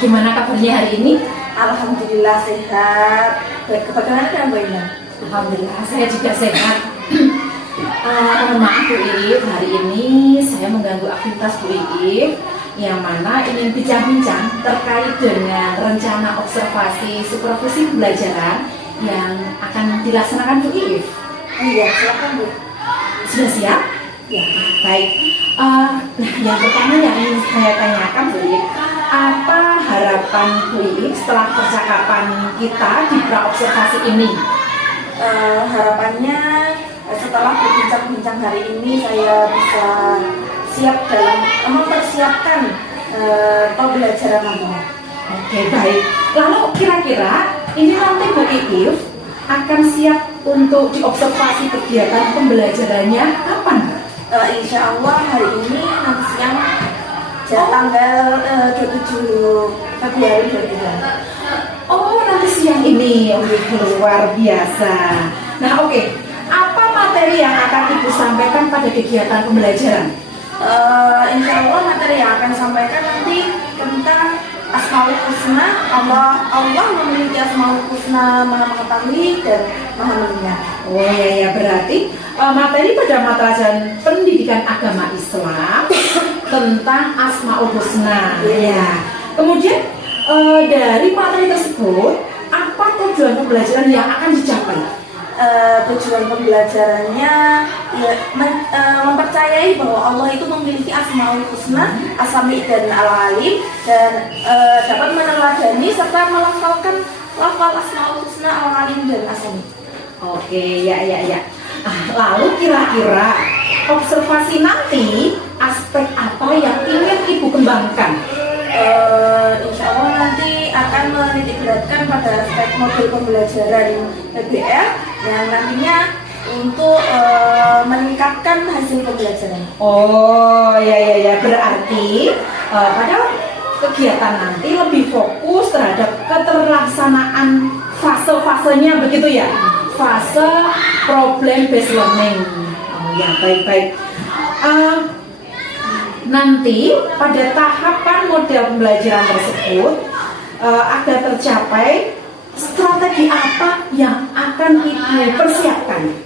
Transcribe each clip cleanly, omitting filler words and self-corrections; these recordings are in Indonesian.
Gimana kabarnya hari ini? Alhamdulillah sehat. Bagaimana dengan Mbak Ina? Alhamdulillah saya juga sehat. Mohon maaf Bu Iif, hari ini saya mengganggu aktivitas Bu Iif yang mana ingin bincang-bincang terkait dengan rencana observasi supervisi pembelajaran yang akan dilaksanakan Bu Iif. Iya, silakan Bu. Sudah siap? Ya. Baik. Nah, yang pertama yang ingin saya tanyakan Bu Iif, apa harapan Bu Iif setelah percakapan kita di pra-observasi ini? Harapannya setelah berbincang-bincang hari ini saya bisa siap dalam mempersiapkan pembelajaran nantinya. Oke, baik. Lalu kira-kira ini nanti Bu Iif akan siap untuk diobservasi kegiatan pembelajarannya kapan? Insya Allah hari ini nanti siang tanggal 27 Februari 2023. Oh, nanti siang ini. Luar biasa. Nah, oke. Apa materi yang akan Ibu sampaikan pada kegiatan pembelajaran? Insya Allah materi yang akan sampaikan nanti tentang Asmaul Husna. Allah memiliki Asmaul Husna, Maha mengetahui dan Maha mendengar. Oh ya, berarti materi pada mata pelajaran pendidikan agama Islam tentang Asmaul Husna. Ya. Kemudian dari materi tersebut, apa tujuan pembelajaran yang akan dicapai? Tujuan pembelajarannya ya, mempercayai bahwa Allah itu memiliki Asmaul Husna, As-Sami' dan Al-Alim, dan dapat meneladani serta melafalkan lafal Asmaul Husna, Al-Alim dan As-Sami'. Oke, ya. Lalu kira-kira observasi nanti aspek apa yang ingin Ibu kembangkan? Insya Allah nanti akan menitik beratkan pada aspek model pembelajaran PBL yang nantinya untuk meningkatkan hasil pembelajaran. Oh ya, berarti pada kegiatan nanti lebih fokus terhadap keterlaksanaan fase-fasenya begitu ya? Fase problem based learning. Oh ya, baik. Nanti pada tahapan model pembelajaran tersebut agar tercapai, strategi apa yang akan Ibu persiapkan?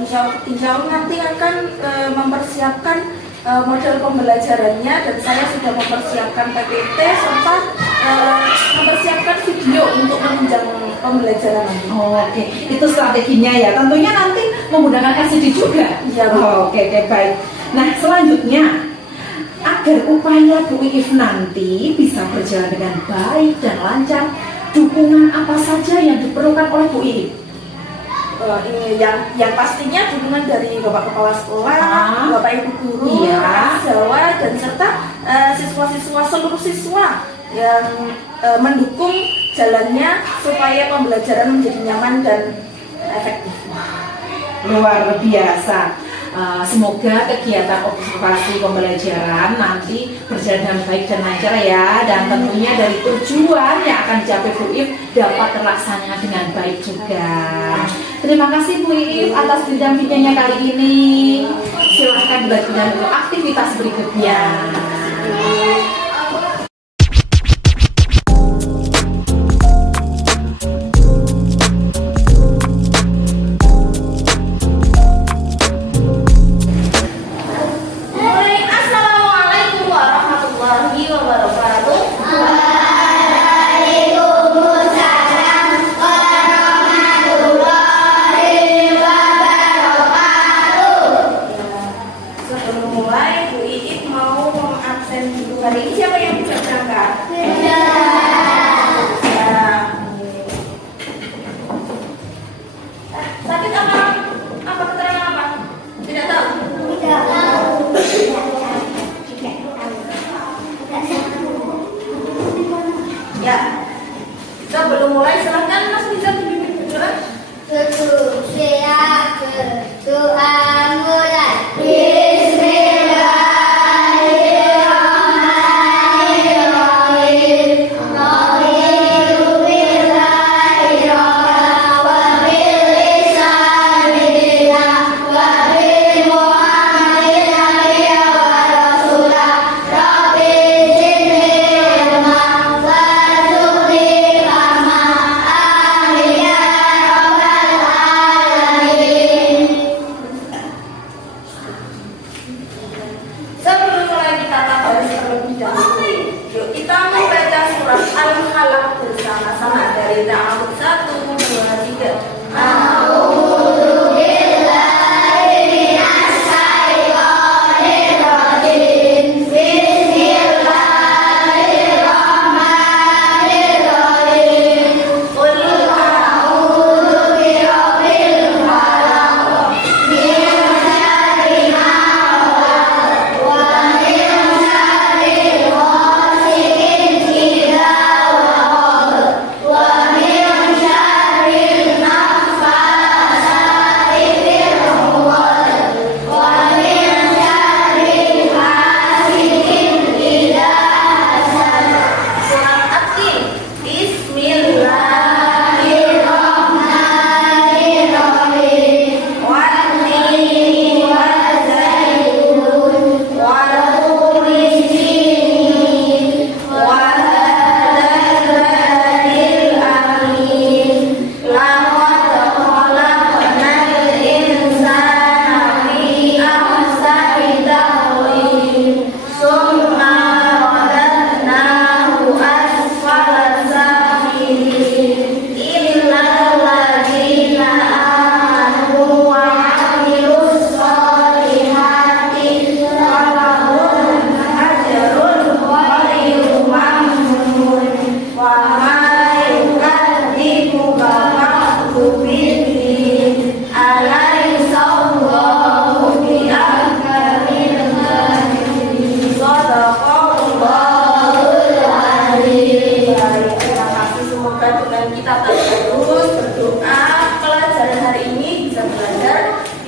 Insya Allah nanti akan mempersiapkan model pembelajarannya, dan saya sudah mempersiapkan PPT serta mempersiapkan video untuk menunjang pembelajaran nanti. Oke, itu strateginya ya. Tentunya nanti menggunakan LCD juga. Iya. Oke, baik. Nah, selanjutnya agar upaya Bu Iif nanti bisa berjalan dengan baik dan lancar, dukungan apa saja yang diperlukan oleh Bu Iif? Ini yang pastinya dukungan dari Bapak Kepala Sekolah, Bapak Ibu Guru, Iya. Jawa, dan serta seluruh siswa yang mendukung jalannya supaya pembelajaran menjadi nyaman dan efektif. Luar biasa. Semoga kegiatan observasi pembelajaran nanti berjalan dengan baik dan lancar ya, dan tentunya dari tujuan yang akan dicapai Bu Iif dapat terlaksana dengan baik juga. Terima kasih Bu Iif atas bincang-bincangnya kali ini. Silahkan dilanjutkan untuk aktivitas berikutnya. Assalamualaikum warahmatullahi wabarakatuh. Sebelum mulai, Bu Iif mau mengabsen dulu hari ini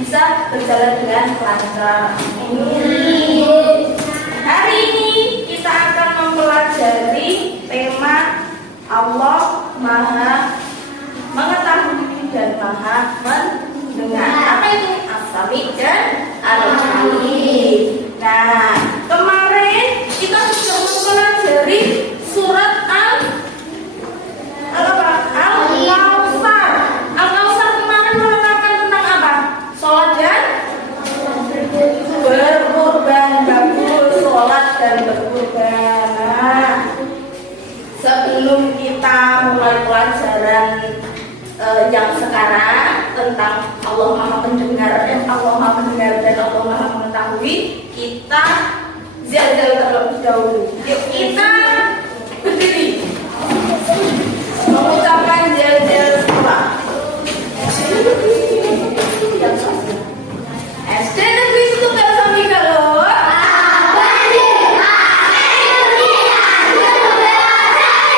bisa berjalan dengan lancar. Amin. Hari ini kita akan mempelajari tema Allah Maha Mengetahui dan Maha Mendengar. Apa itu? As-Sami' dan Al-Alim. Nah, kemarin kita sudah mempelajari surat Al-Kautsar. Al-Kautsar kemarin menerangkan tentang apa? Sholat dan berkurban. Bagus, sholat dan berkurban. Nah, sebelum kita mulai pelajaran yang sekarang tentang Allah Maha Mendengar dan Allah Maha Mendengar dan Allah Maha Mengetahui, kita zil-zil terlebih dahulu. Yuk kita berdiri mengucapkan zil-zil sekolah. SD Negeri Tunggal Samika loh.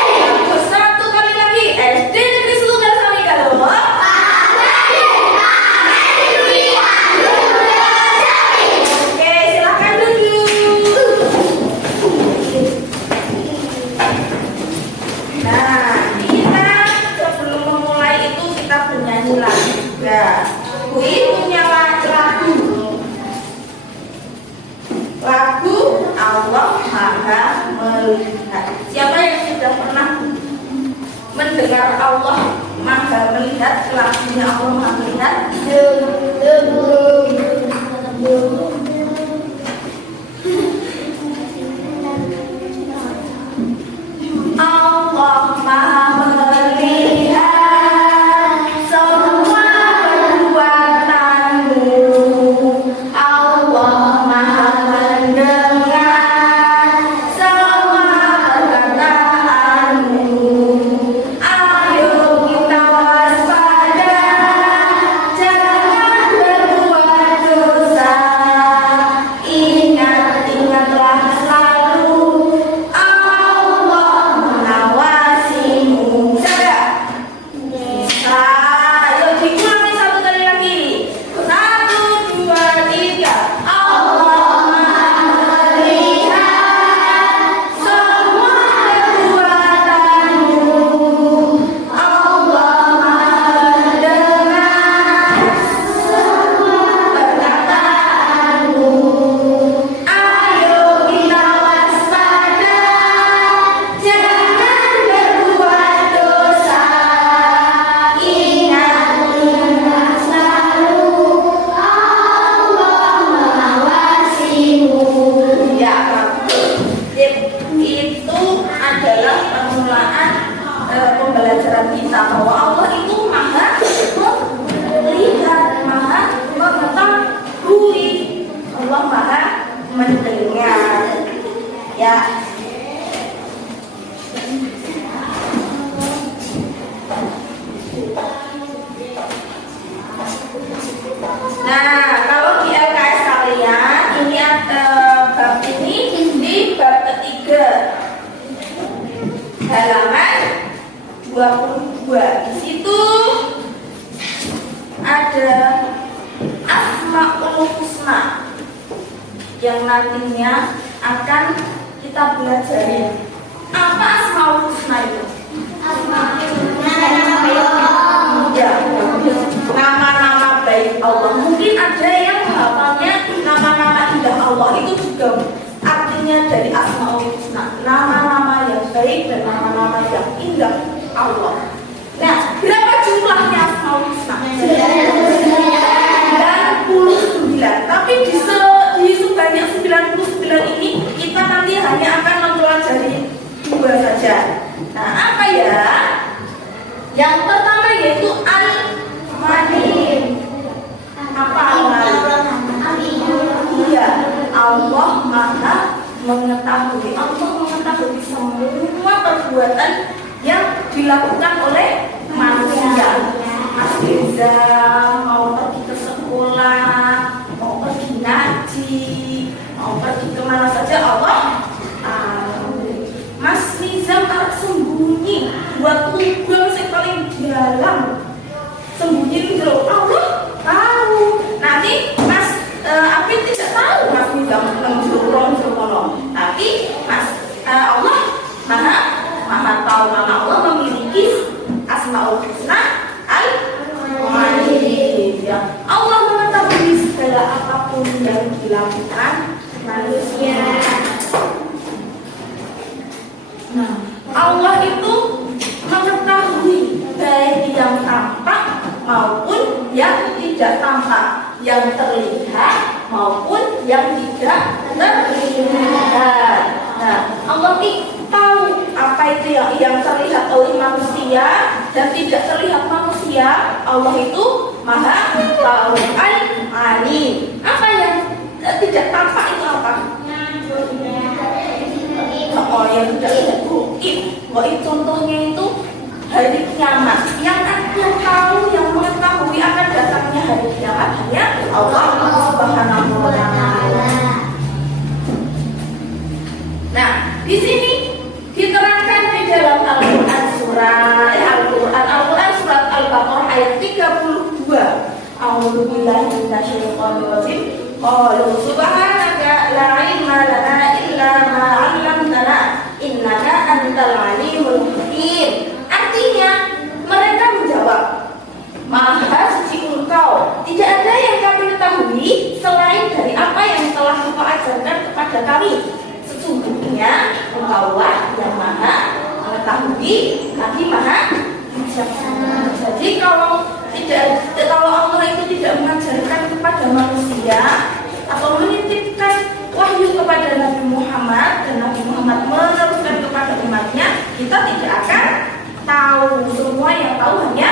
Bagus, satu kali lagi. SD Negeri Tunggal Samika loh. Oke, silakan duduk. Nah, kita sebelum memulai itu kita bernyanyi lagu juga. Kui punya lagu Allah Maha Melihat. Siapa yang sudah pernah mendengar Allah Maha Melihat, lagunya Allah Maha Melihat? Allah Maha Melihat semua perbuatanmu. Allah Maha mendengar semua perkataanmu. Ayo kita waspada, jangan berbuat dosa. Ingatlah selalu Allah mengawasimu. Bisa gak? Ayo diulangi satu kali lagi. 1, 2, 3. Allah Maha melihat semua perbuatanmu. Allah Maha mendengar semua perkataanmu. Ayo kita waspada, jangan berbuat dosa. Ingatlah selalu Allah mengawasimu. Ya, itu adalah permulaan pembelajaran kita bahwa Allah itu Maha melihat, Maha mengetahui, Allah Maha mendengar. Ya. Nah, kalau di LKS kalian ini ada bab ini di bab ketiga, halaman 22. Di situ ada Asmaul Husna yang nantinya akan kita pelajari. Apa Asmaul Husna itu? Ya, nama-nama baik Allah. Mungkin ada yang menghafalnya nama-nama indah Allah. Itu juga artinya dari Asmaul Husna, nama-nama yang baik dan nama-nama yang indah Allah. Nah, berapa jumlahnya Asmaul Husna? 99. Tapi di sebanyak 99 ini kita nanti hanya akan mempelajari 2 saja. Nah, apa ya? Yang pertama yaitu Al-Alim. Apa Al-Alim? Iya, Allah Maha Mengetahui. Allah mengetahui semua perbuatan yang dilakukan oleh manusia. Mas Reza mau pergi ke sekolah, mau pergi ngaji, mau pergi kemana saja Allah Mas Nizam harus sembunyi buat lubang yang paling dalam, sembunyi itu Allah tahu. Nah manusia. Allah mengetahui segala apapun yang dilakukan manusia. Nah, Allah itu mengetahui baik yang tampak maupun yang tidak tampak, yang terlihat maupun yang tidak terlihat. Nah, Allah tahu apa itu yang terlihat oleh manusia dan tidak terlihat manusia. Allah itu Maha Tahu. Alim. Apa yang tidak tampak itu apa? Oh, yang tidak goib. Contohnya itu hari kiamat. Yang tahu, yang mengetahui akan datangnya hari kiamat hanya Allah Subhanahu wa Ta'ala. Nah, di sini diterangkan di dalam Al-Quran surat Al-Baqarah ayat 32. A'udzu billahi minasyaitonir rajim. Qalu subhanaka la ilma lana illa ma 'allamtana innaka antal alimul hakim. Artinya mereka menjawab, Maha suci Engkau, tidak ada yang kami ketahui selain dari apa yang telah Engkau ajarkan kepada kami. Sesungguhnya Engkaulah yang Maha mengetahui, lagi Maha bijaksana. Jadi kalau Allah itu tidak mengajarkan kepada manusia atau menitipkan wahyu kepada Nabi Muhammad dan Nabi Muhammad meneruskan kepada umatnya, kita tidak akan tahu. Semua yang tahu hanya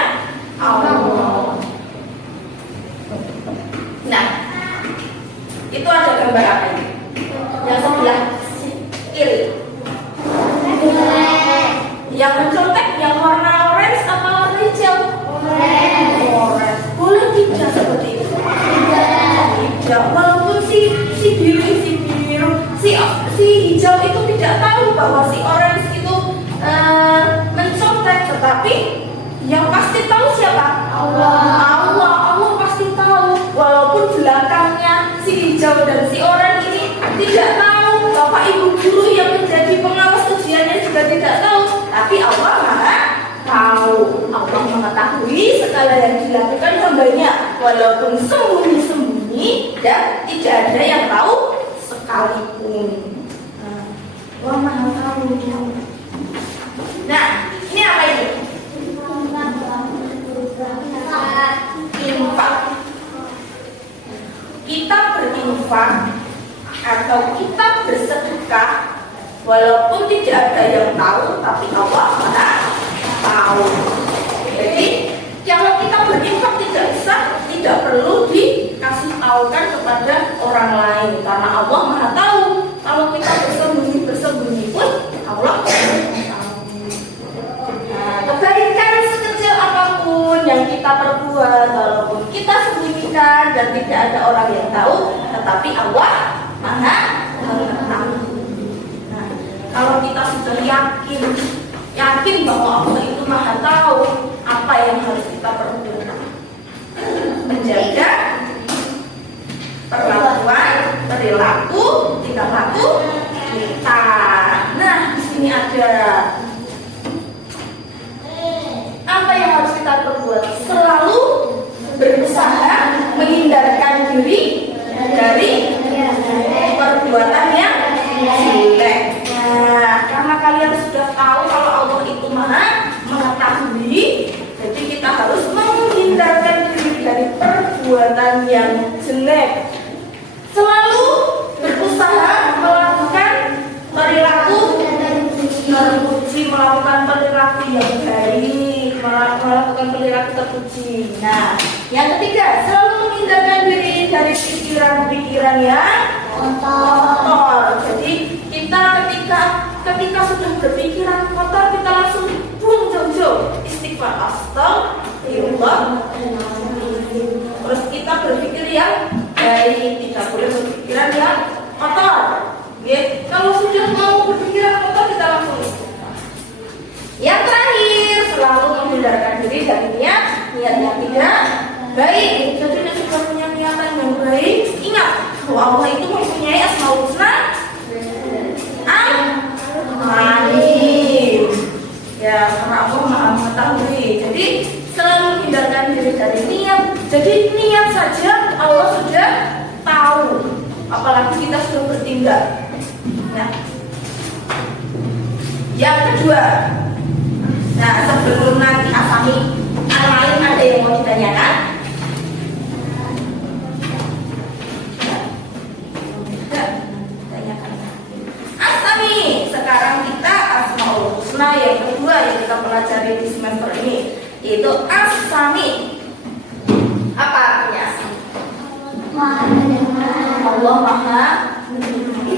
Allah. Nah, itu ada gambar apa ini? Yang sebelah kiri. Yang mencontek, yang warna orange atau warna hijau? Orange. Boleh tidak seperti itu? Tidak. Walaupun si biru, si hijau itu tidak tahu bahwa si orange itu mencontek, tetapi yang pasti tahu siapa? Allah pasti tahu. Walaupun belakangnya si hijau dan si orange ini tidak tahu, bapak ibu guru yang menjadi pengawas ujiannya juga tidak tahu, tapi Allah Maha tahu. Allah mengetahui segala yang dilakukan hambanya, walaupun sembunyi-sembunyi dan tidak ada yang tahu sekalipun. Allah Maha tahu. Nah, ini apa ini? Infak. Kita berinfak atau kita bersedekah, walaupun tidak ada yang tahu, tapi Allah Maha tahu. Jadi kalau kita berinfak tidak perlu dikasih tahukan kepada orang lain, karena Allah Maha tahu. Kalau kita bersembunyi pun Allah tahu. Nah, kebaikan sekecil apapun yang kita perbuat, walaupun kita sembunyikan dan tidak ada orang yang tahu, tetapi Allah Maha mengetahui. Nah, kalau kita sudah yakin bahwa Allah itu Maha tahu, apa yang harus kita perbuat? Menjaga perlakuan, perilaku, tingkah laku kita. Nah, di sini ada apa yang harus kita perbuat? Selalu berusaha menghindarkan diri dari perbuatan yang jelek. Nah, karena kalian sudah tahu kalau Allah itu Maha mengetahui, jadi kita harus menghindarkan diri dari perbuatan yang jelek. Selalu berusaha melakukan perilaku terpuji, melakukan perilaku yang baik, melakukan perilaku terpuji. Nah, yang ketiga, selalu menghindarkan diri dari pikiran-pikiran yang kotor. Jadi kita ketika sudah berpikiran kotor, kita langsung buang jauh-jauh. Istighfar, astagfirullah. Terus kita berpikir yang baik, tidak boleh berpikiran yang kotor. Ya, kalau sudah mau berpikiran kotor, kita langsung istighfar. Yang terakhir, selalu menghindarkan diri dari niat yang tidak baik. Jadi kita sudah punya niatan yang baik, ingat bahwa Allah itu mempunyai Asmaul Husna Alim. Ya, karena Allah Maha mengetahui. Jadi selalu hindarkan diri dari niat. Jadi niat niat saja Allah sudah tahu, apalagi kita sudah bertindak. Ya. Yang kedua, nah sebelum nanti Asami lain ada yang mau ditanyakan? Asami, sekarang kita Asmaul Husna yang kedua yang kita pelajari di semester ini, yaitu Asami. Apa artinya Asami? Allah Maha.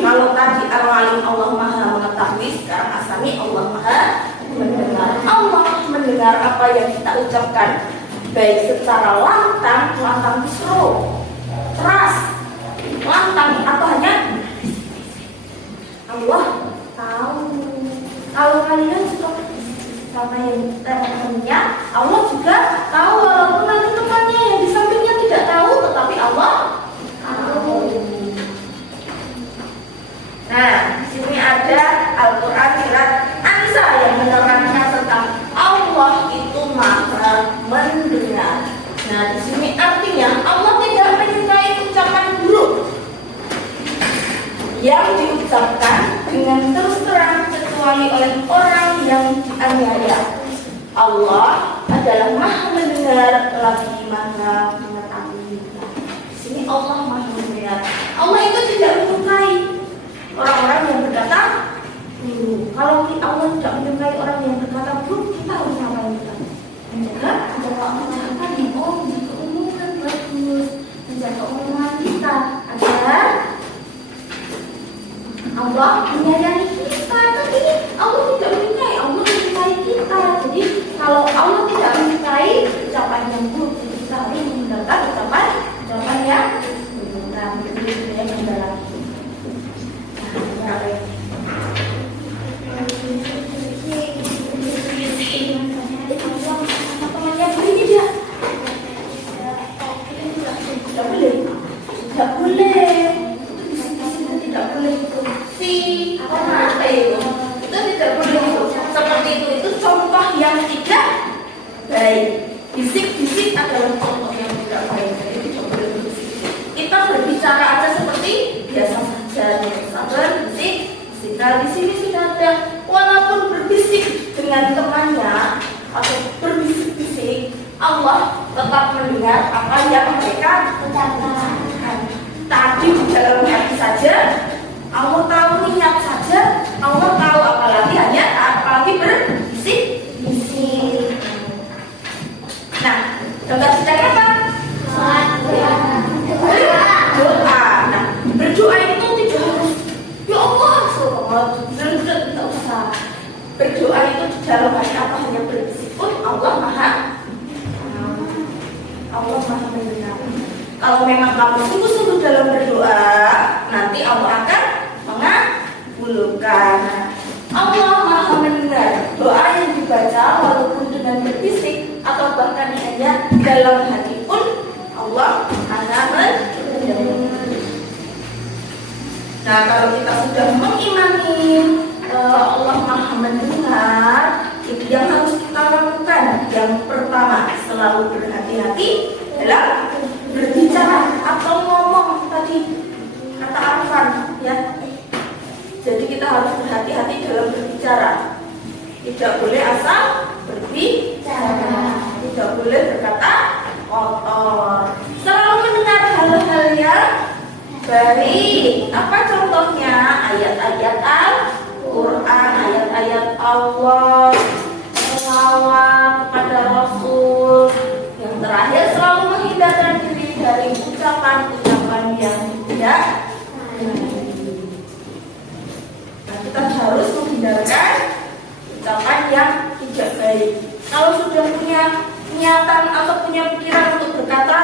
Kalau tadi Al-Alim Allah Maha mengetahui, sekarang Asami Allah Maha mendengar. Allah mendengar apa yang kita ucapkan, baik secara lantang seru, keras, lantang, atau hanya Allah tahu. Kalau kalian suka sama yang temannya, Allah juga tahu, walaupun nanti temannya yang di sampingnya tidak tahu, tetapi Allah tahu. Nah, di sini ada Al-Quran surat An-Nisa yang menerangkan tentang Allah itu Maha mendengar. Nah, di sini artinya Allah tidak menyukai ucapan buruk yang diucapkan dengan terus terang kecuali oleh orang yang dianiaya. Allah adalah Maha mendengar lagi Maha mengetahui. Di sini Allah Maha mendengar. Allah itu tidak menyukai orang-orang yang berkata buruk. Kalau Allah tidak menyukai orang yang berkata buruk, kita harus ngapain kita? Menjaga omongan tadi, menjaga omongan bagus, menjaga omongan kita agar Allah menyayangi kita. Tapi Allah tidak menyukai, Allah menyukai kita. Jadi kalau Allah tidak menyukai ucapan yang buruk, kita harus menggunakan ucapan yang benar. Jadi saya mendalam. Bisik-bisik adalah contoh yang tidak baik. Jadi tidak boleh berbisik. Kita berbicara aja seperti biasa saja, sabar, bisik. Di sini sudah ada, walaupun berbisik dengan temannya atau berbisik-bisik, Allah tetap mendengar apa yang mereka ucapkan. Tadi di dalam hati saja, Allah tahu, niat saja, Allah tahu, apalagi berbisik-bisik. Nah, contoh sedang apa? Doa. Nah, berdoa itu tidak harus ya Allah, tidak usah. Berdoa itu di dalam hati apa hanya berbisik pun Allah Maha mendengar. Kalau memang kamu sungguh-sungguh dalam berdoa, nanti Allah akan mengabulkan. Allah Maha mendengar doa yang dibaca walaupun dengan berbisik atau bahkan hanya dalam hati pun Allah Maha mendengar. Nah, kalau kita sudah mengimani Allah Maha mendengar, itu yang harus kita lakukan. Yang pertama, selalu berhati-hati dalam berbicara atau ngomong. Tadi kata Arfan, ya. Jadi kita harus berhati-hati dalam berbicara. Tidak boleh asal berbicara, tidak boleh berkata kotor. Selalu mendengar hal-hal yang baik. Apa contohnya? Ayat-ayat Al-Quran, ayat-ayat Allah, selawat kepada Rasul. Yang terakhir, selalu menghindarkan diri dari ucapan-ucapan yang tidak baik. Nah, kita harus menghindarkan ucapan yang tidak baik. Kalau sudah punya niatan atau punya pikiran untuk berkata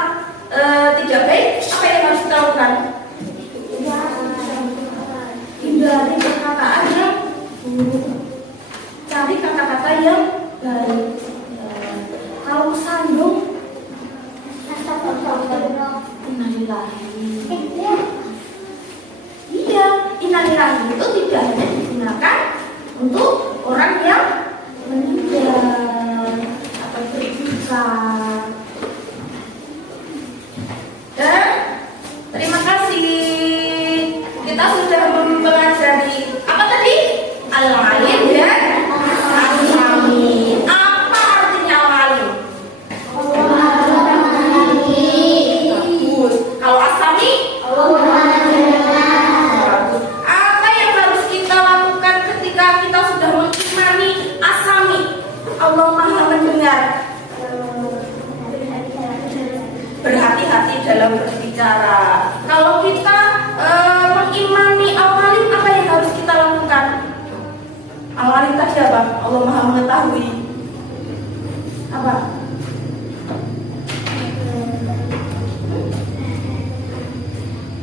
tidak baik, apa yang harus kita lakukan? Hindari perkataan yang buruk, cari kata-kata yang baik. Kalau sandung, iya, innalillahi itu tidak hanya digunakan untuk orang yang meninggal atau berduka. kita sudah mempelajari apa tadi? Al-alim dan As-Sami. Apa artinya al-alim? Bagus. Kalau As-Sami? Bagus. Apa yang harus kita lakukan ketika kita sudah mengimani As-Sami? Allah Maha mendengar. Berhati-hati dalam berbicara. Kalau kita mengimani al-alim, apa yang harus kita lakukan? Al-alim tadi apa? Allah Maha mengetahui. Apa?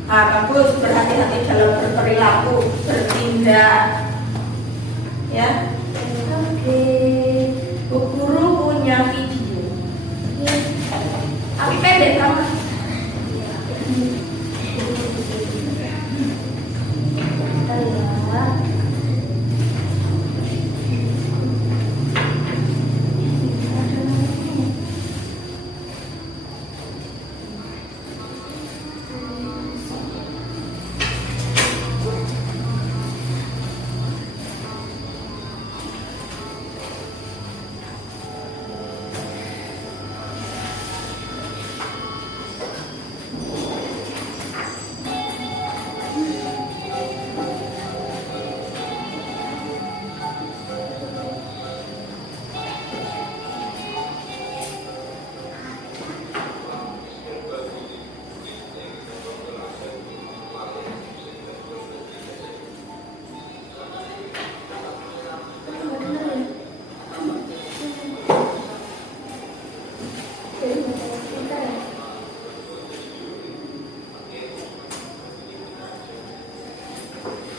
Bagus. Berhati-hati dalam berperilaku, bertindak. Ya. Oke. Bu Guru punya video. Tapi pendek kamu.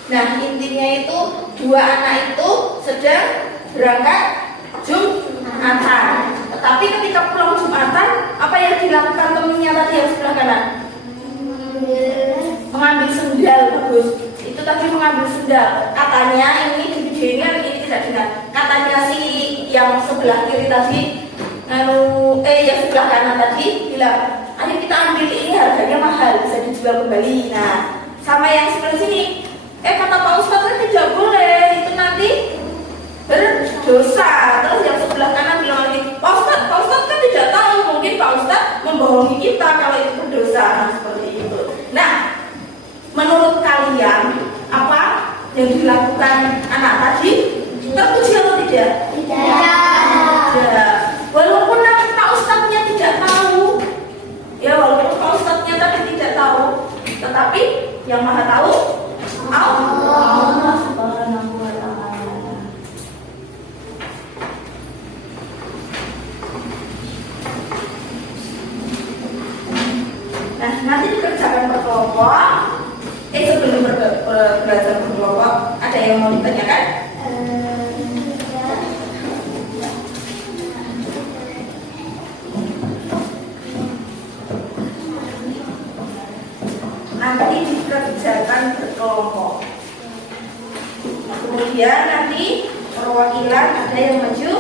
Nah, intinya itu dua anak itu sedang berangkat Jumatan. Tetapi ketika pulang Jumatan, apa yang dilakukan temannya tadi yang sebelah kanan? Mengambil sendal. Bagus. Itu tadi mengambil sendal. Katanya ini di video ini tidak dengar. Katanya si yang sebelah kiri tadi, yang sebelah kanan tadi bilang, ayo kita ambil ini, harganya mahal, bisa dijual kembali. Nah, sama yang sebelah sini, kata Pak Ustadz kan tidak boleh, itu nanti berdosa. Terus yang sebelah kanan bilang lagi, Pak Ustadz kan tidak tahu, mungkin Pak Ustadz membohongi kita kalau itu berdosa. Nah, seperti itu. Nah, menurut kalian apa yang dilakukan anak tadi terpuji atau tidak? Tidak. Walaupun Pak Ustadznya tidak tahu, ya walaupun Pak Ustadznya tadi tidak tahu, tetapi yang Maha tahu Allah Subhanahu wa Ta'ala. Nah, nanti dikerjakan berkelompok. Sebelum belajar berkelompok, ada yang mau ditanyakan? Nanti dikerjakan berkelompok. Kemudian nanti perwakilan ada yang maju.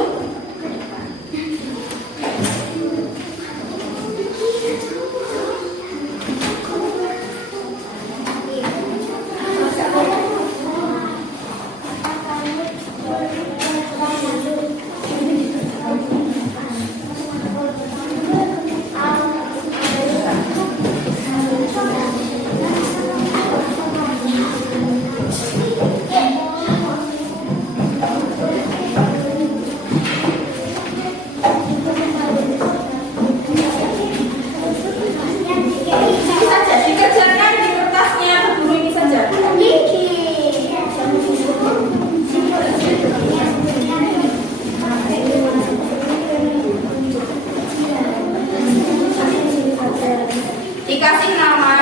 Dikasih nama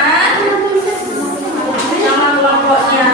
kelompoknya.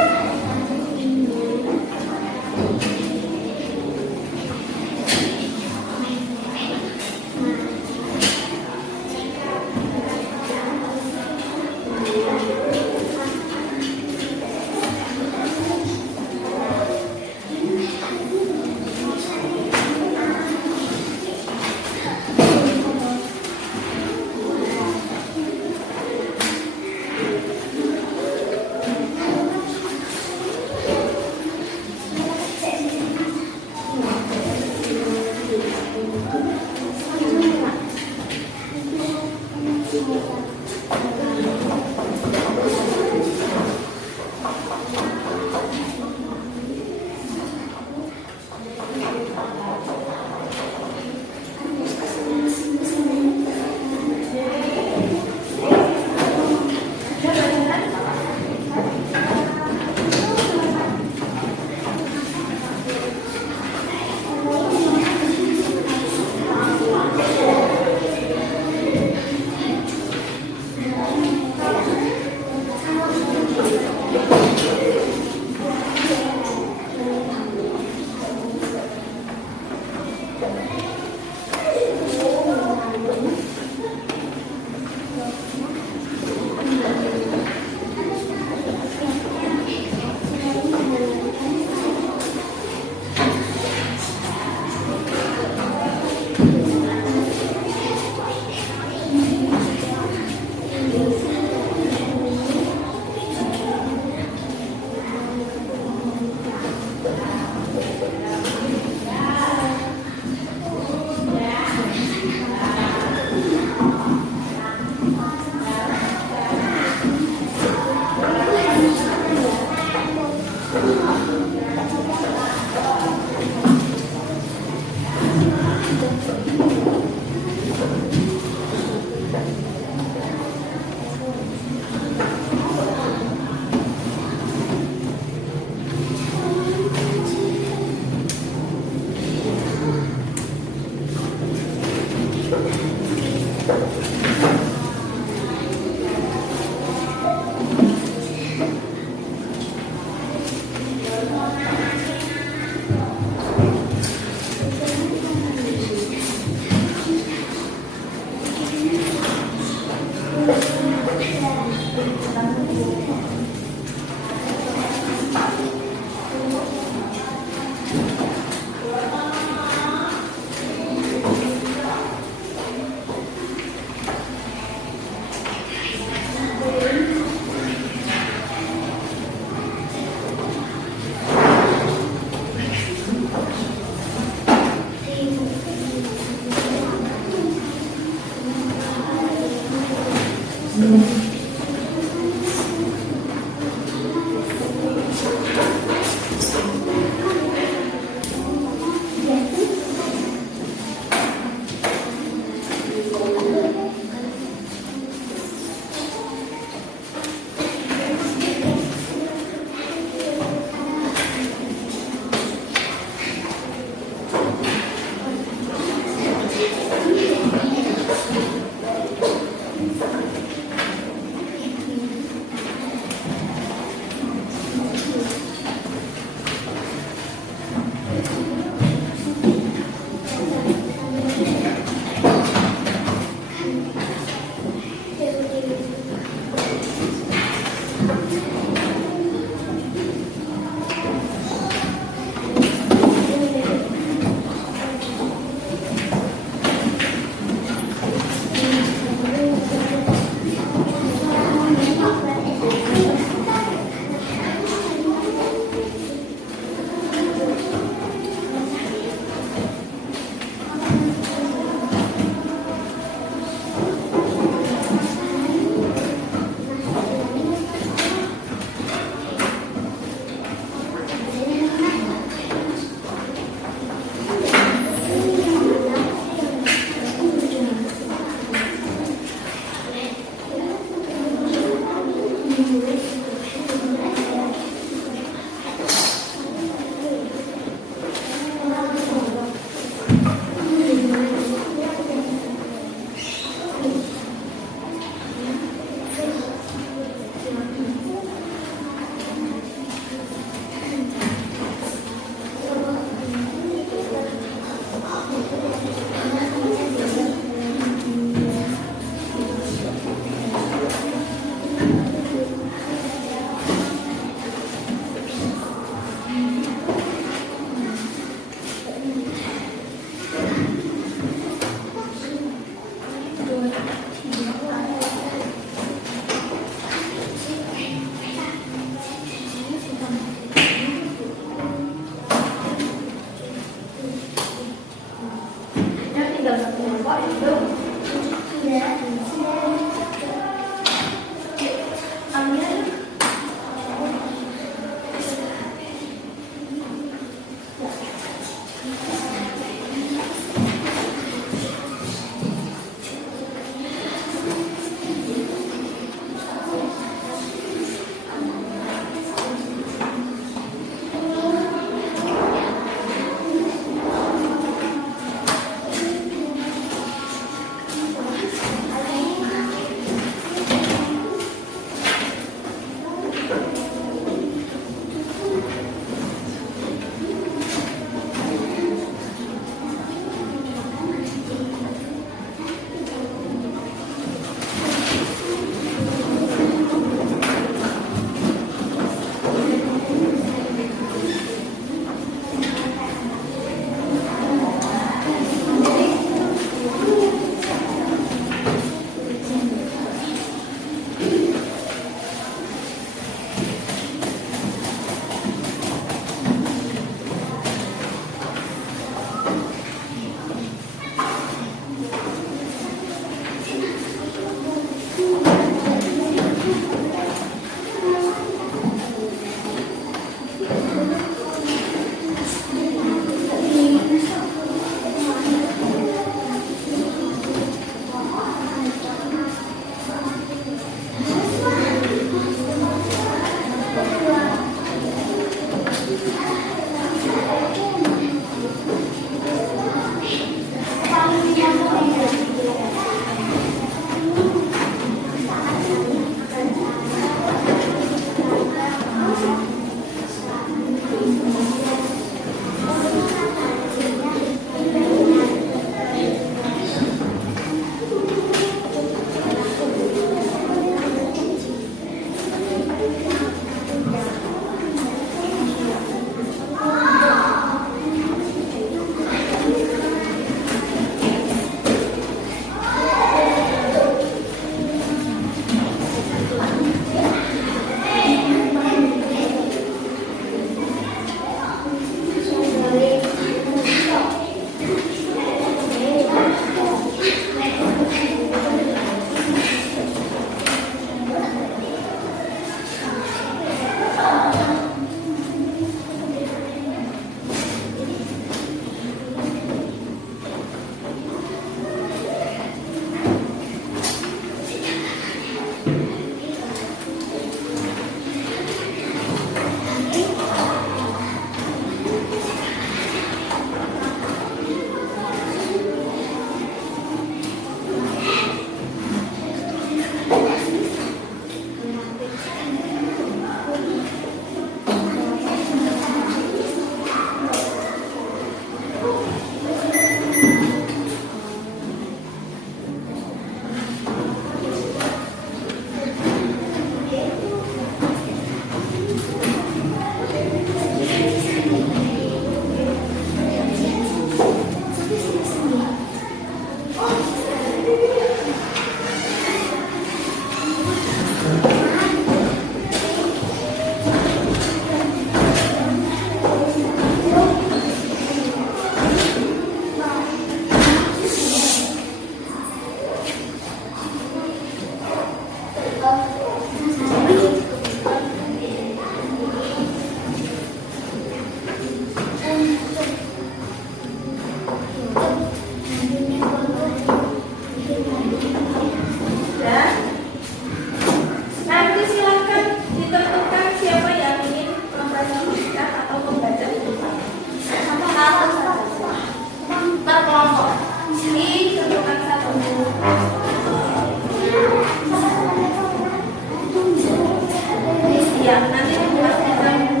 Iya, nanti pastikan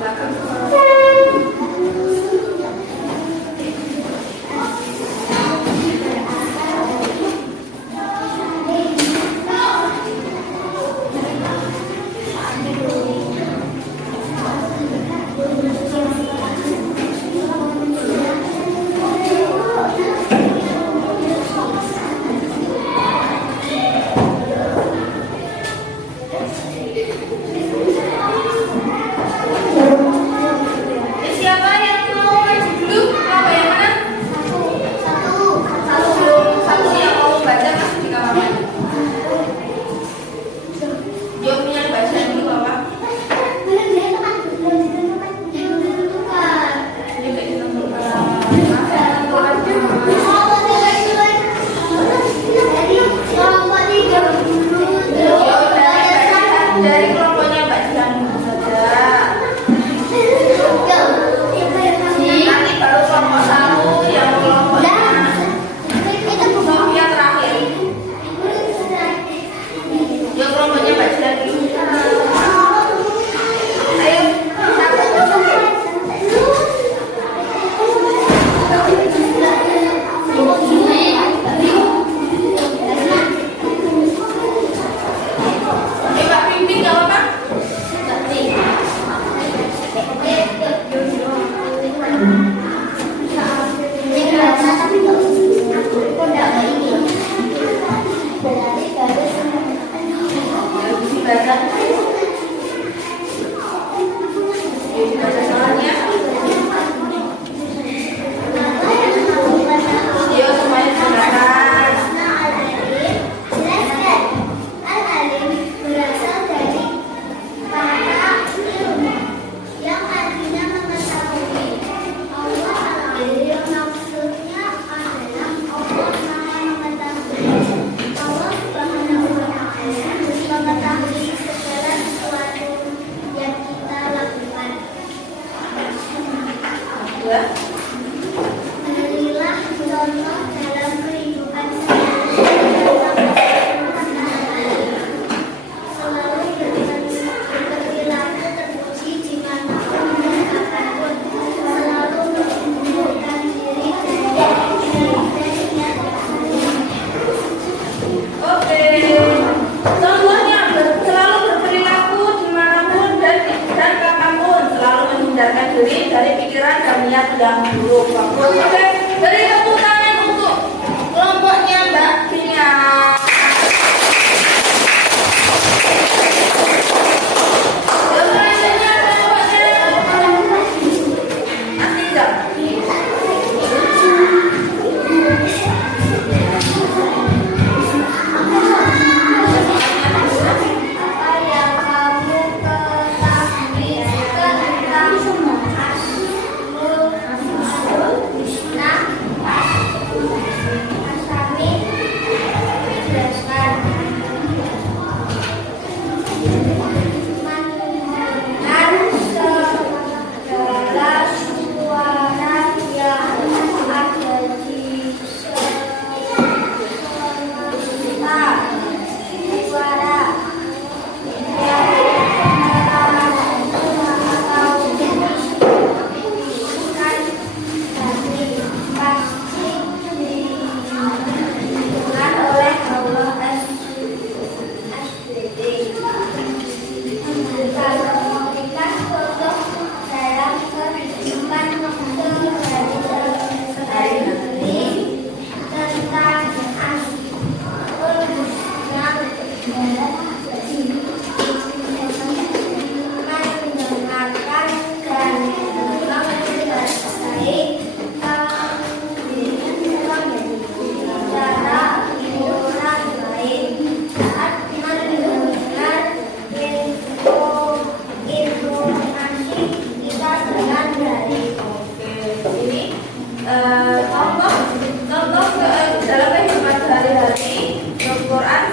belakang. Siapa yang mau maju dulu? Kelompok yang mana? Satu yang mau baca masuk di kamar mandi. Jawabnya baca dulu Bapak. Ini kayak kita dari kelompoknya Mbak Jihan saja. Nanti baru kelompok satu yang kelompoknya yang terakhir. Yang kelompoknya Mbak Jihan dulu. Ayo, Mbak Pimpin nggak apa-apa? Baca soalnya. Ayo semuanya gunakan. Berasal dari kata ilmu yang artinya mengetahui. Allah al-alim maksudnya adalah Allah Maha mengetahui. Allah Subhanahu wa Ta'ala mengetahui segala sesuatu yang kita lakukan. Ya. Berilah contoh dalam kehidupan sehari-hari. Selalu berperilaku terpuji dimanapun dan kapanpun. Selalu menundukkan diri dari niat Oke. Contohnya selalu berperilaku dimanapun dan kapanpun, selalu menghindarkan diri dari pikiran dan niat yang buruk. Bagus. Oke. Beri tepuk tangan untuk kelompoknya Mbak Bina. Yang selanjutnya kelompoknya Atiza. apa yang kamu ketahui tentang Asami jelaskan. Mendengar segala suara yang ada di sekitar suara yang atau bukan tapi pasti didengar oleh Allah SBD. Kalau memberikan contoh dalam kehidupan sehari-hari tentang Asmaul Husna mendengarkan dan mendengar baik cara hiburan baik saat mendengar informasi kita dengan baik. Oke, ini contoh dalam kehidupan sehari-hari Quran.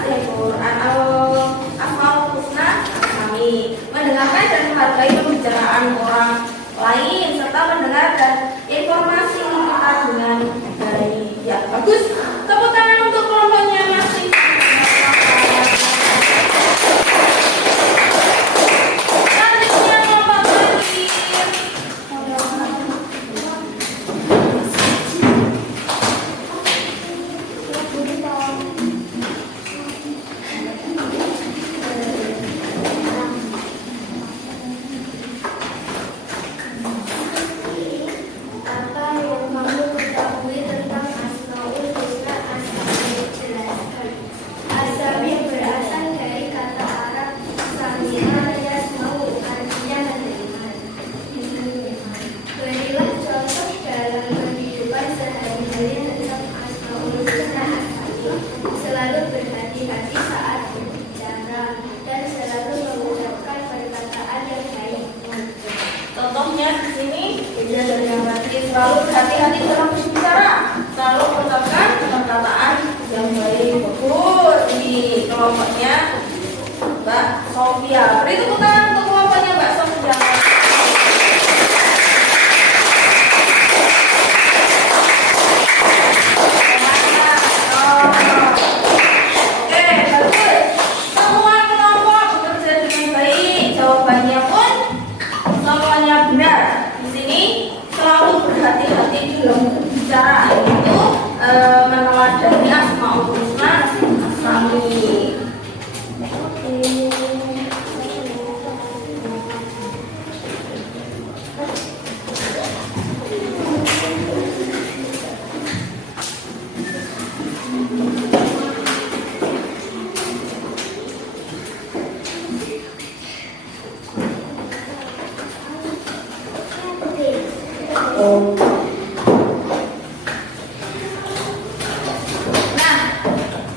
Mbak Sofia. Beri tepuk tangan untuk kelompoknya Mbak Sofia. Oke, bagus. Semua kelompok bekerja dengan baik. Jawabannya pun semuanya benar. Di sini selalu berhati-hati dalam berbicara, yaitu meneladani Asmaul Husna Asami. Nah,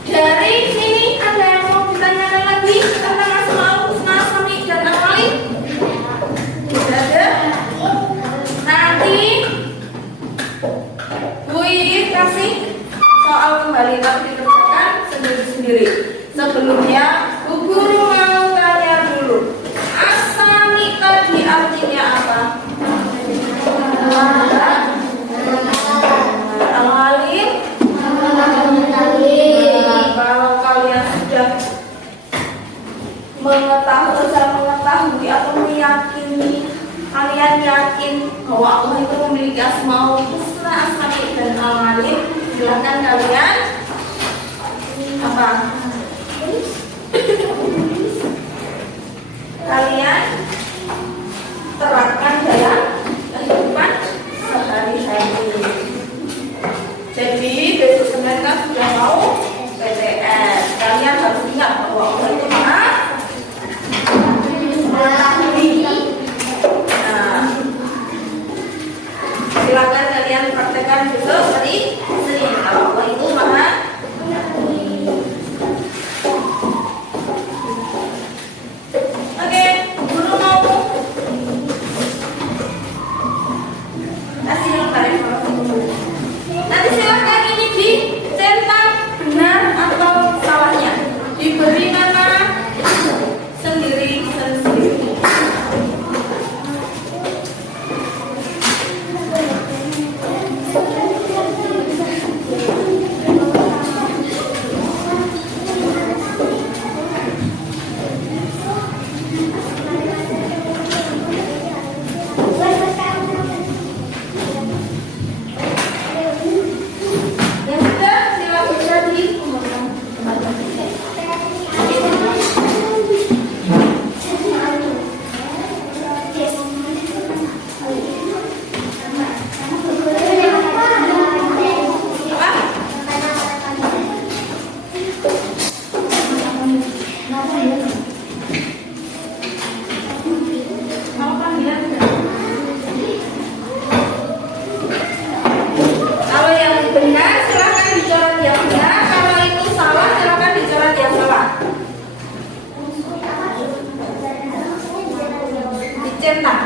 dari sini ada yang mau ditanyakan lagi tentang Asmaul Husna Asami dan Al-Alim? Tidak ada? Nanti Bu Iis kasih soal kembali, tapi dikerjakan sendiri-sendiri. Sebelumnya, Bu Guru mau tanya dulu. Asami tadi artinya apa? Al-Alim. Kalau kalian sudah mengetahui atau meyakini, kalian yakin bahwa Allah itu memiliki Asmaul Husna Asami dan Al-Alim, silakan kalian apa? Kalian terapkan dalam kehidupan sehari-hari. Jadi besok Senin kan sudah mau PTS. Kalian harus ingat bahwa Allah itu Maha mengetahui. Nah, silakan kalian praktekkan besok hari Senin. Kalau Allah itu Maha mengetahui. Oke, guru mau kasih yang tarik. Nanti silahkan ini dicetak benar atau salahnya, diberi nama sendiri-sendiri. Yang sudah silakan jadi mau panggilan enggak? Kalau yang benar silahkan dicoret yang benar. Kalau itu salah silahkan dicoret yang salah. Dicetak.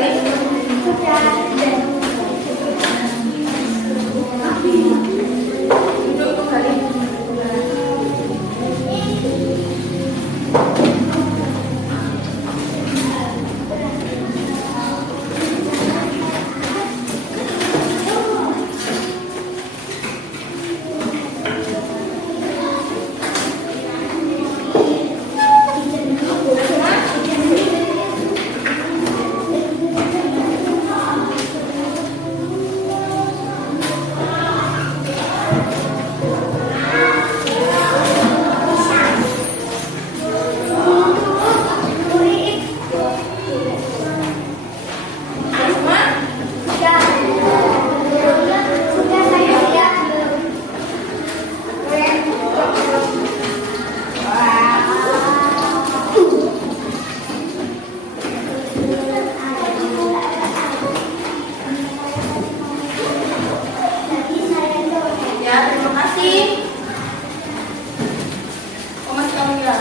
Halim? Duduk Bu Halim. Ya, terima kasih. Mas Kamila.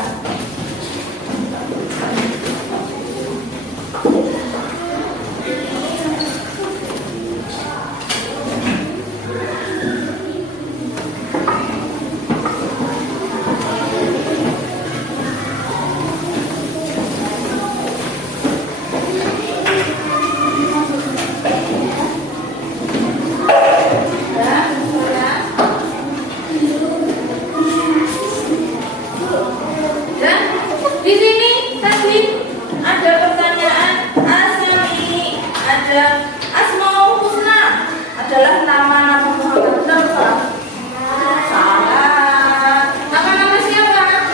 Dan di sini tadi ada pertanyaan asami, ada Asmaul Husna adalah nama-nama Muhammad. Benar Pak? Salah. Nama-nama siapa?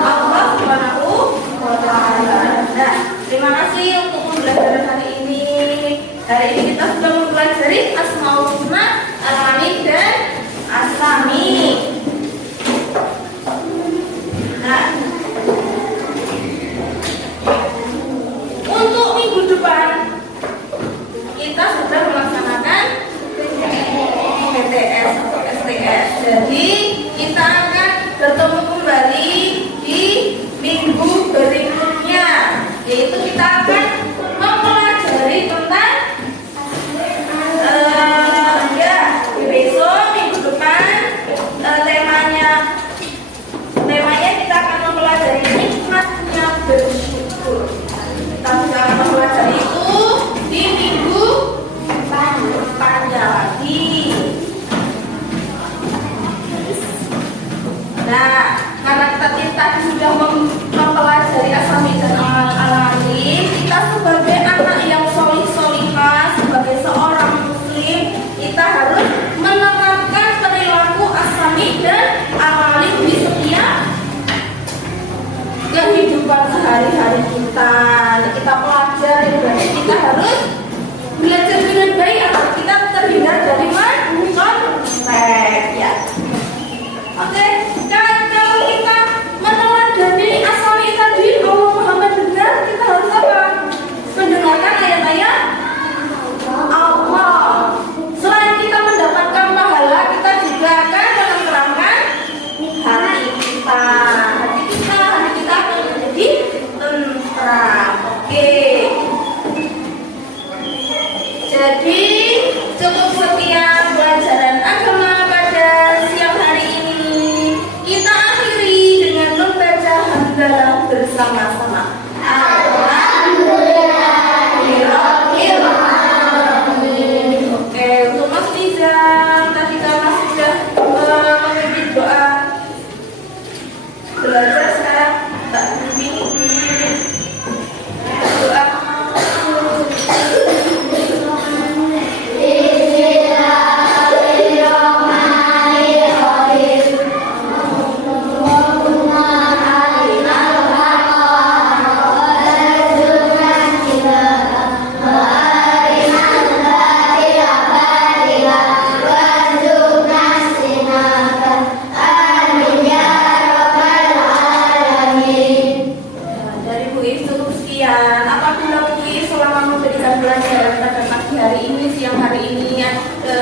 Allah Subhanahu wa Ta'ala. Nah, terima kasih untuk pembelajaran hari ini. Hari ini kita sudah mempelajari Asmaul Husna, Al-Alim dan Asami. Nah, untuk minggu depan kita sudah melaksanakan PTS atau STS. Jadi kita akan bertemu kembali di minggu berikutnya, yaitu kita akan mempelajari tentang besok minggu depan temanya kita akan mempelajari nikmatnya bersyukur. Kita sudah mempelajari itu di minggu depannya lagi. Nah, karena kita sudah mempelajari asami dan al-alim, kita sebagai anak yang solih-solihah, sebagai seorang muslim, kita harus menerapkan perilaku asami dan al-alim di setiap kehidupan sehari-hari kita. Kita pelajari, berarti kita harus belajar dengan baik agar kita terhindar dari konflik, ya. Oke, kalau kita meneladani asami tadi, Allah Muhammad benar, kita harus apa? Mendengarkan ayat-ayat Allah. Selain kita mendapatkan pahala, kita juga akan menenteramkan hati kita. Hati kita akan menjadi tentram. Oke. Jadi cukup sekian pelajaran agama pada siang hari ini. Kita akhiri dengan membaca hamdalah bersama-sama. Alhamdulillahirabbil alamin. Oke, untuk Mas Nizam tadi karena sudah memimpin doa belajar, sekarang tak bimbing doa.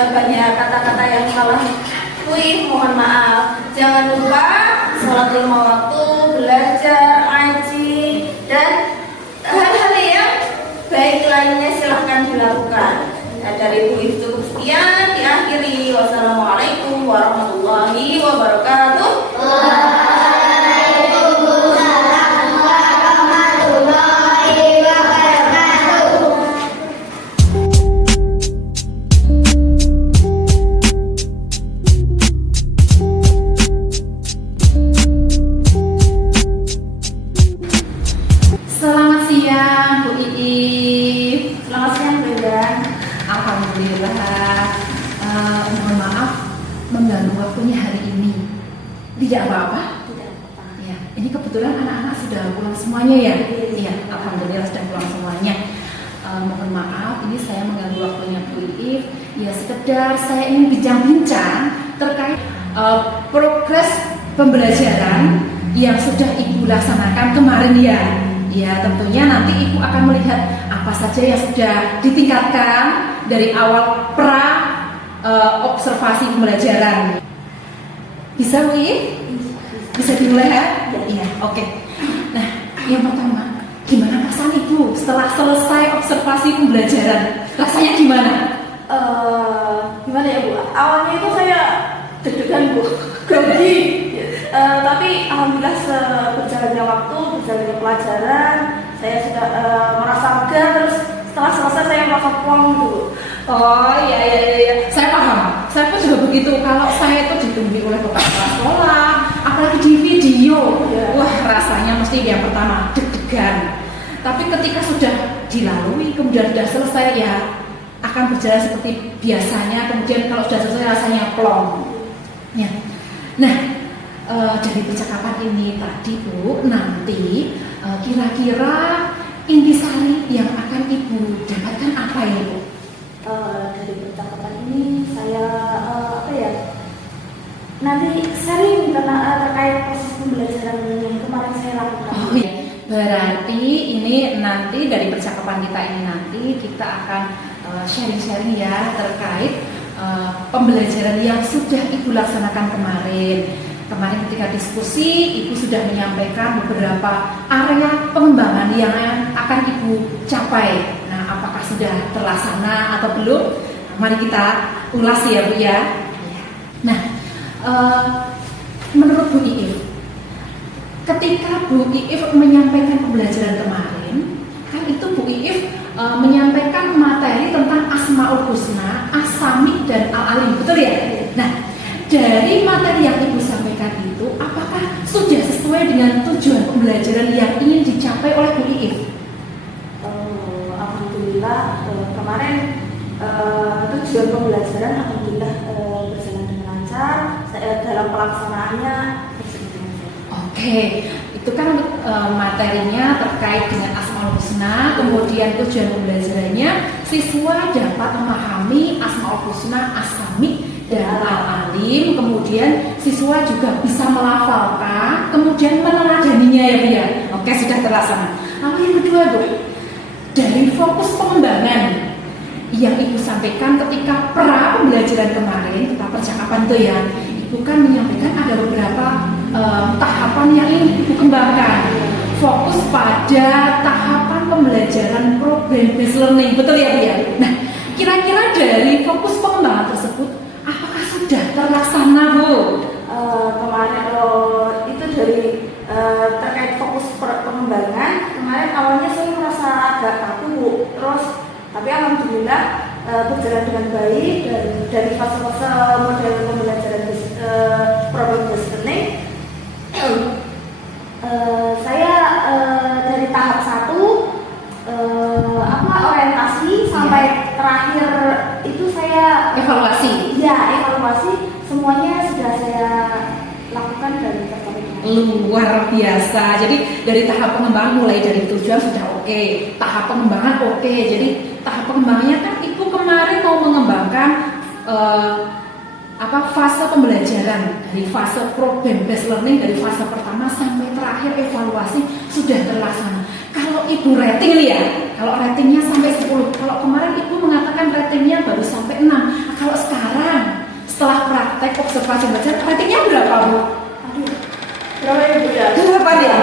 Banyak kata-kata yang salah, mohon maaf. Jangan lupa sholat 5 waktu, belajar, ngaji, dan hal-hal yang baik lainnya silahkan dilakukan. Nah, dari Bu Ibu cukup sekian, diakhiri. Wassalamualaikum warahmatullahi wabarakatuh. Selamat siang Bu Iif. Selamat siang, Brenda. Alhamdulillah. Mohon maaf mengganggu waktunya hari ini. Tidak apa-apa. Tidak apa-apa. Ya, ini kebetulan anak-anak sudah pulang semuanya ya. Iya. Iya, alhamdulillah sudah pulang semuanya. Mohon maaf, ini saya mengganggu waktunya Bu Iif. Ya, sekedar saya ingin bincang-bincang terkait progres pembelajaran yang sudah Ibu laksanakan kemarin ya. Ya, tentunya nanti Ibu akan melihat apa saja yang sudah ditingkatkan dari awal observasi pembelajaran. Bisa Bu Iif? Bisa dimulai ya? Iya, oke. Nah, yang pertama, gimana perasaan Ibu setelah selesai observasi pembelajaran? Rasanya gimana? Gimana ya Bu? Awalnya itu saya deg-degan Bu, grogi. Tapi alhamdulillah berjalannya waktu, berjalannya pelajaran, saya sudah merasa lega. Terus setelah selesai saya merasa puas dulu. Oh iya, saya paham. Saya pun juga begitu. Kalau saya itu ditunggu oleh kepala sekolah, apalagi di video, wah rasanya mesti yang pertama deg-degan. Tapi ketika sudah dilalui, kemudian sudah selesai ya akan berjalan seperti biasanya. Kemudian kalau sudah selesai rasanya plong. Ya. Nah, dari percakapan ini tadi Bu, nanti kira-kira intisari yang akan Ibu dapatkan apa ya Bu? Dari percakapan ini saya nanti sharing terkait proses pembelajaran yang kemarin saya lakukan. Oh iya, berarti ini nanti dari percakapan kita ini nanti kita akan sharing-sharing ya terkait pembelajaran yang sudah Ibu laksanakan kemarin. Kemarin ketika diskusi, Ibu sudah menyampaikan beberapa area pengembangan yang akan Ibu capai. Nah, apakah sudah terlaksana atau belum? Mari kita ulas ya Bu ya. Nah, menurut Bu Iif, ketika Bu Iif menyampaikan pembelajaran kemarin, kan itu Bu Iif menyampaikan materi tentang Asmaul Husna, As-Sami dan Al-Alim, betul ya? Nah, dari materi yang Ibu sampaikan itu, apakah sudah sesuai dengan tujuan pembelajaran yang ingin dicapai oleh Bu Iif? Alhamdulillah kemarin tujuan pembelajaran alhamdulillah berjalan dengan lancar. Dalam pelaksanaannya berjalan dengan lancar. Oke, itu kan materinya terkait dengan Asmaul Husna, kemudian tujuan pembelajarannya siswa dapat memahami Asmaul Husna, As-Sami dan Al-Alim, kemudian siswa juga bisa melafalkan, kemudian meneladaninya ya Bu ya. Oke, sudah terlaksana. Lalu yang kedua Bu, dari fokus pengembangan yang Ibu sampaikan ketika pra pembelajaran kemarin, kita percakapan tuh ya, Ibu kan menyampaikan ada beberapa tahapan yang ingin Ibu kembangkan. Fokus pada tahapan pembelajaran problem based learning, betul ya Bu ya? Nah, kira-kira dari fokus pengembangan tersebut, apakah sudah terlaksana Bu? Kemarin itu dari terkait fokus pengembangan, kemarin awalnya saya merasa agak kaku Bu, terus tapi alhamdulillah berjalan dengan baik. Dan dari fase-fase model pembelajaran problem based learning, saya dari tahap 1 orientasi sampai terakhir itu saya Evaluasi. ya evaluasi semuanya sudah saya lakukan dari terkait. Luar biasa. Jadi dari tahap pengembangan mulai dari tujuan sudah oke, tahap pengembangan oke. Jadi tahap pengembangannya kan Ibu kemarin mau mengembangkan fase pembelajaran dari fase problem based learning, dari fase pertama sampai terakhir evaluasi sudah terlaksana. Kalau Ibu rating nih ya, kalau ratingnya sampai 10, kalau kemarin Ibu mengatakan ratingnya baru sampai 6. Nah, kalau sekarang setelah praktek observasi belajar ratingnya berapa Bu? Berapa ya Bu ya? 8 ya?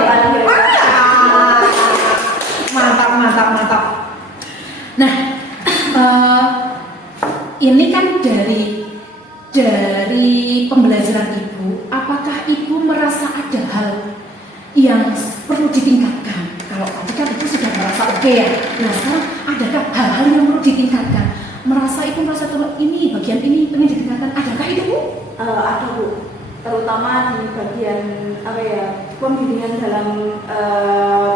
Mantap. ini kan dari pembelajaran Ibu, apakah Ibu merasa ada hal yang perlu ditingkatkan? Kalau tadi kan Ibu sudah merasa oke ya. Nah sekarang adakah hal-hal yang perlu ditingkatkan? Ibu merasa ini bagian ini pengen ditingkatkan. Adakah itu Bu? Ada Bu, terutama di bagian pembimbingan dalam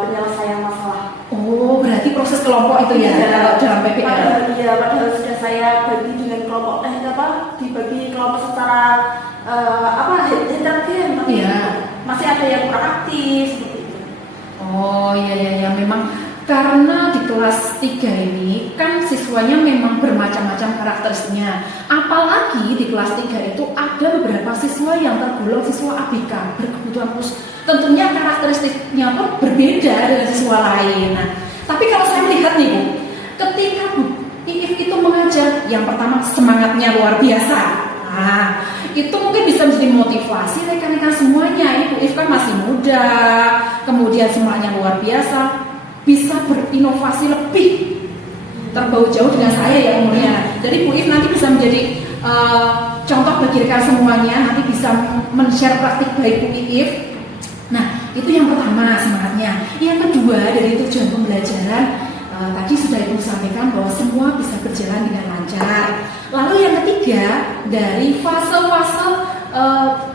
penyelesaian masalah. Oh, berarti proses kelompok itu ya, kalau dalam PPL. Padahal sudah saya bagi dengan kelompok dibagi kelompok secara heterogen, tapi masih ada yang kurang aktif seperti itu. Oh iya, memang karena di kelas 3 ini kan siswanya memang bermacam-macam karakteristiknya. Apalagi di kelas 3 itu ada beberapa siswa yang tergolong siswa ABK, berkebutuhan khusus. Tentunya karakteristiknya pun berbeda dengan siswa lain. Nah, tapi kalau saya melihat nih Bu, ketika Bu Iif itu mengajar, yang pertama semangatnya luar biasa. Nah, itu mungkin bisa menjadi motivasi rekan-rekan semuanya. Ini Bu Iif kan masih muda, kemudian semangatnya luar biasa, bisa berinovasi lebih, terbawa jauh dengan saya ya umurnya. Jadi Bu Iif nanti bisa menjadi contoh bagi rekan semuanya, nanti bisa men-share praktik baik Bu Iif. Nah, itu yang pertama semangatnya. Yang kedua dari tujuan pembelajaran, tadi sudah Ibu sampaikan bahwa semua bisa berjalan dengan lancar. Lalu yang ketiga dari fase-fase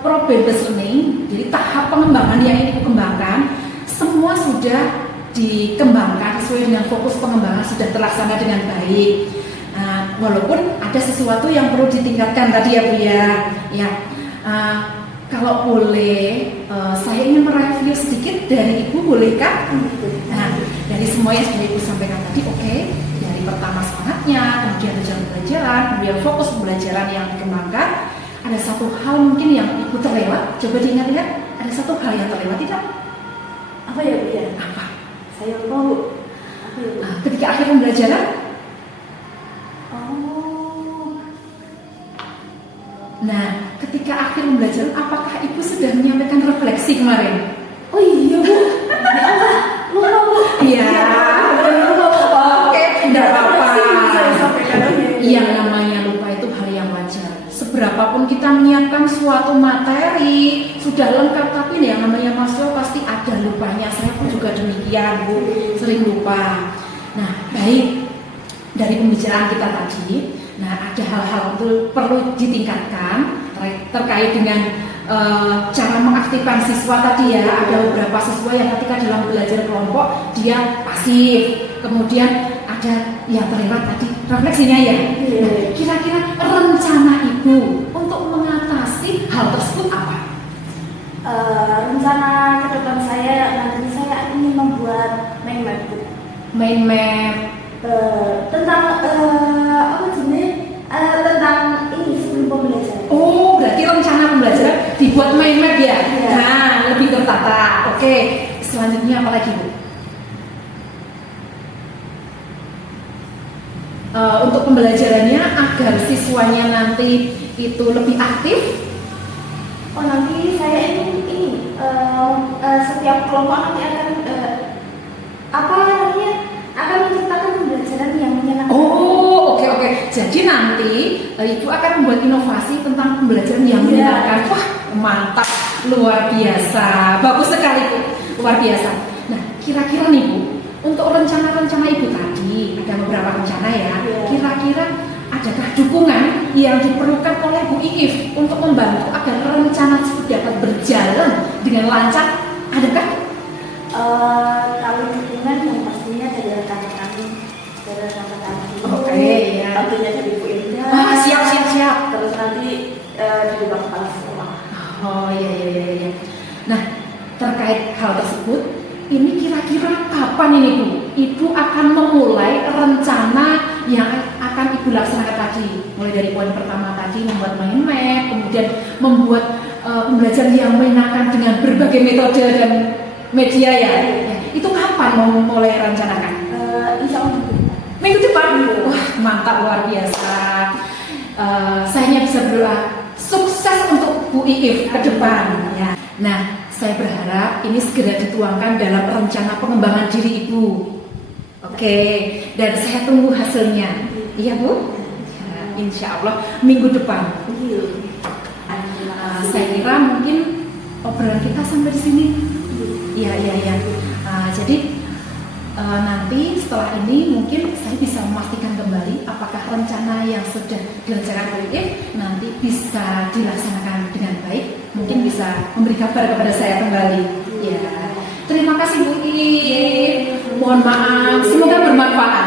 problem based learning, jadi tahap pengembangan yang Ibu kembangkan, semua sudah dikembangkan sesuai dengan fokus pengembangan sudah terlaksana dengan baik. Nah, walaupun ada sesuatu yang perlu ditingkatkan tadi ya Bu ya. Kalau boleh, saya ingin mereview sedikit dari Ibu, bolehkah? Nah, dari semua yang sudah Ibu sampaikan tadi, oke. Dari pertama semangatnya, kemudian tujuan pembelajaran, kemudian fokus pembelajaran yang dikembangkan. Ada satu hal mungkin yang Ibu terlewat, coba diingat-ingat. Ada satu hal yang terlewat tidak? Apa ya Bu ya? Apa? Saya lupa Bu. Apa ya Bu? Ketika akhir pembelajaran? Nah, ketika akhir pembelajaran, apakah Ibu sudah menyampaikan refleksi kemarin? Oh iya Bu, ya Allah, lupa Bu. Iya. Oke, tidak apa-apa. Yang namanya lupa itu hal yang wajar. Seberapapun kita menyiapkan suatu materi sudah lengkap, tapi yang namanya mahasiswa pasti ada lupanya. Saya pun juga demikian Bu, sering lupa. Nah, baik dari pembicaraan kita tadi. Nah, ada hal-hal itu perlu ditingkatkan terkait dengan cara mengaktifkan siswa tadi ya. Ada beberapa siswa yang ketika dalam belajar kelompok dia pasif, kemudian ada yang terlewat tadi refleksinya ya. Kira-kira rencana Ibu untuk mengatasi hal tersebut apa? Rencana ke depan saya nanti saya ingin membuat mind map Bu. Mind map tentang tentang ini sebelum pembelajaran. Oh, berarti rencana pembelajaran dibuat mind map ya? Nah, lebih tertata. Oke, selanjutnya apa lagi Bu? Untuk pembelajarannya agar siswanya nanti itu lebih aktif. Oh, nanti saya ingin setiap kelompok nanti akan menciptakan pembelajaran yang menyenangkan. Oh, oke. Jadi nanti Ibu akan membuat inovasi tentang pembelajaran yang menyenangkan. Wah, mantap, luar biasa, bagus sekali Bu, luar biasa. Nah, kira-kira nih Bu, untuk rencana-rencana Ibu tadi ada beberapa rencana ya. Kira-kira adakah dukungan yang diperlukan oleh Bu Iif untuk membantu agar rencana tersebut dapat berjalan dengan lancar? Adakah? Kalau dukungan yang pastinya dari rekan-rekan kami. Oke, ya. Tentunya dari Bu Indah. Siap. Terus nanti di depan kepala sekolah. Oh iya. Nah, terkait hal tersebut, ini kira-kira kapan ini Bu? Ibu akan memulai rencana yang akan Ibu laksanakan tadi. Mulai dari poin pertama tadi membuat mind map, kemudian membuat pembelajaran yang menyenangkan dengan berbagai metode dan media ya. Itu kapan mau mulai rencanakan? Insya Allah minggu depan. Wah, mantap, luar biasa. Saya hanya bisa berdoa sukses untuk Bu Iif ke depan ya. Nah, saya berharap ini segera dituangkan dalam rencana pengembangan diri Ibu. Oke, dan saya tunggu hasilnya. Iya Bu? Ya. insya Allah minggu depan. Iya. Saya kira mungkin obrolan kita sampai di sini. Iya. Jadi nanti setelah ini mungkin saya bisa memastikan kembali apakah rencana yang sudah direncanakan oleh If nanti bisa dilaksanakan dengan baik. Mungkin bisa memberi kabar kepada saya kembali. Ya. Terima kasih Bu If. Mohon maaf. Semoga bermanfaat.